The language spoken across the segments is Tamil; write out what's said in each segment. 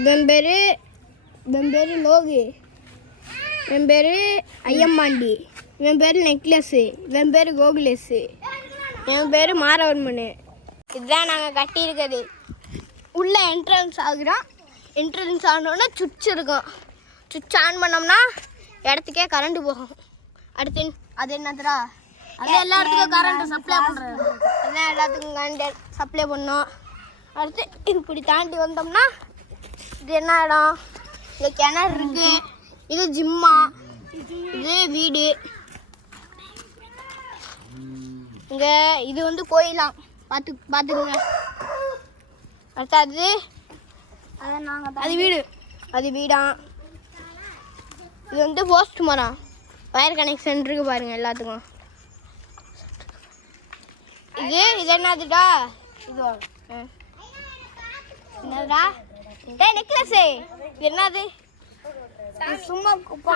இவன் பேர் லோகு, இவன் பேர் ஐயம்மாண்டி, இவன் பேர் நெக்லஸ்ஸு, இவன் பேர் கோகுலேஸு, இவன் பேர் மாரவர்மனு. இதுதான் நாங்கள் கட்டியிருக்கிறது. உள்ளே என்ட்ரன்ஸ் ஆகுறோம். என்ட்ரன்ஸ் ஆனோடனே சுவிட்ச் இருக்கும். சுவிட்ச் ஆன் பண்ணோம்னா இடத்துக்கே கரண்ட் போகும். அடுத்து அது என்னதுரா, அது எல்லா இடத்துக்கும் கரண்ட் சப்ளை பண்ணுறது. அதான் எல்லாத்துக்கும் கரண்ட் சப்ளை பண்ணோம். அடுத்து இப்படி தாண்டி வந்தோம்னா இது என்ன இடம், இது கிணறு இருக்கு, இது ஜிம்மா, இது வீடு. இங்கே இது வந்து கோயிலாம், பார்த்துக்குங்க. அடுத்தது அது வீடு, அது வீடாம். இது வந்து போஸ்ட் மரம், வயர் கனெக்ஷன் இருக்கு பாருங்க எல்லாத்துக்கும். இது என்னதுடா, இது என்னதுடா, நெக்லஸு. இது என்னது, சும்மா குப்பை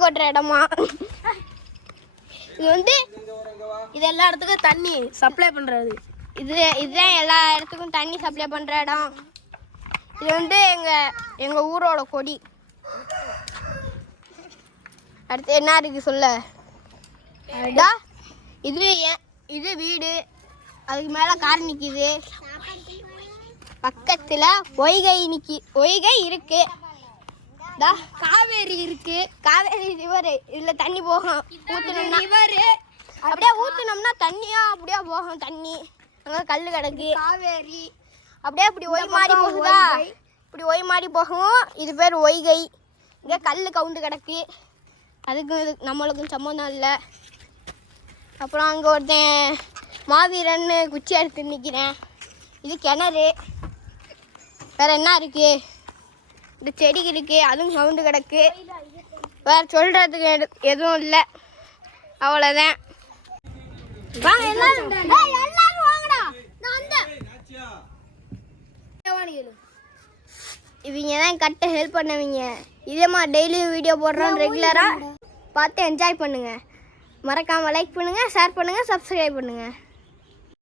கொட்டுற இடமா. இது வந்து இது எல்லா இடத்துக்கும் தண்ணி சப்ளை பண்ணுறது. இதுதான் எல்லா இடத்துக்கும் தண்ணி சப்ளை பண்ணுற இடம். இது வந்து எங்கள் ஊரோட கொடி. அடுத்து என்ன இருக்கு சொல்ல, இது வீடு, அதுக்கு மேலே கார் நிற்கிது. பக்கத்தில் ஒய்கை இருக்கு, காவேரி இருக்கு. காவேரி ரிவர், இதில் தண்ணி போகும். ஊற்றுனோம்னா அப்படியே ஊற்றுனோம்னா தண்ணியாக அப்படியே போகும். தண்ணி அங்கே கல் கிடக்கு. காவேரி அப்படியே இப்படி ஒய் மாறி போகுதா, இப்படி ஒய் மாறி போகும். இது பேர் ஒய்கை. இங்கே கல் கவுந்து கிடக்கு. அதுக்கும் நம்மளுக்கும் சம்மந்தம் இல்லை. அப்புறம் அங்கே ஒருத்தன் மாவீரன்னு குச்சி எடுத்து நிற்கிறேன். இது கிணறு. வேறு என்ன இருக்குது, இந்த செடி இருக்குது, அதுவும் கவுந்து கிடக்கு. வேறு சொல்கிறதுக்கு எதுவும் இல்லை, அவ்வளோதான். இவங்க தான் கட்ட ஹெல்ப் பண்ணவங்க. இதே மாதிரி டெய்லியும் வீடியோ போடுறோம். ரெகுலராக பார்த்து என்ஜாய் பண்ணுங்கள். மறக்காமல் லைக் பண்ணுங்கள், ஷேர் பண்ணுங்கள், சப்ஸ்கிரைப் பண்ணுங்கள்.